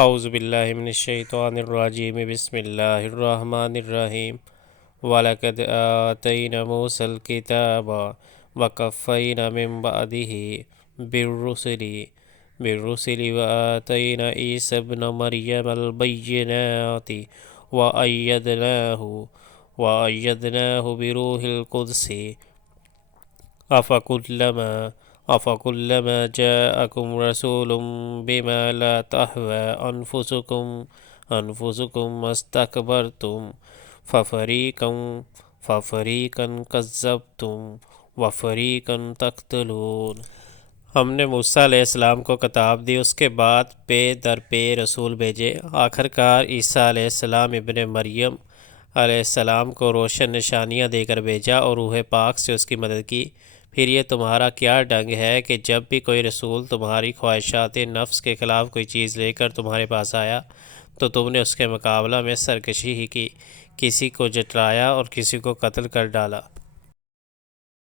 اعوذ باللہ من الشیطان الرجیم بسم اللہ الرحمن الرحیم وَلَقَدْ آتَيْنَا مُوسَى الْكِتَابَ وَقَفَّيْنَا مِن بَعْدِهِ بِالرُّسُلِ وَآتَيْنَا عِيسَى ابْنَ مَرْيَمَ الْبَيِّنَاتِ وَأَيَّدْنَاهُ بِرُوحِ الْقُدُسِ أَفَكُلَّمَا جَاءَكُمْ رَسُولٌ بِمَا لَا تَهْوَىٰ أَنفُسُكُمْ اسْتَكْبَرْتُمْ فَفَرِيقًا كَذَّبْتُمْ وَفَرِيقًا تَقْتُلُونَ۔ ہم نے موسیٰ علیہ السلام کو کتاب دی، اس کے بعد پے در پے رسول بھیجے، آخر کار عیسیٰ علیہ السلام ابن مریم علیہ السلام کو روشن نشانیاں دے کر بھیجا اور روح پاک سے اس کی مدد کی۔ پھر یہ تمہارا کیا ڈھنگ ہے کہ جب بھی کوئی رسول تمہاری خواہشات نفس کے خلاف کوئی چیز لے کر تمہارے پاس آیا تو تم نے اس کے مقابلہ میں سرکشی ہی کی، کسی کو جھٹلایا اور کسی کو قتل کر ڈالا۔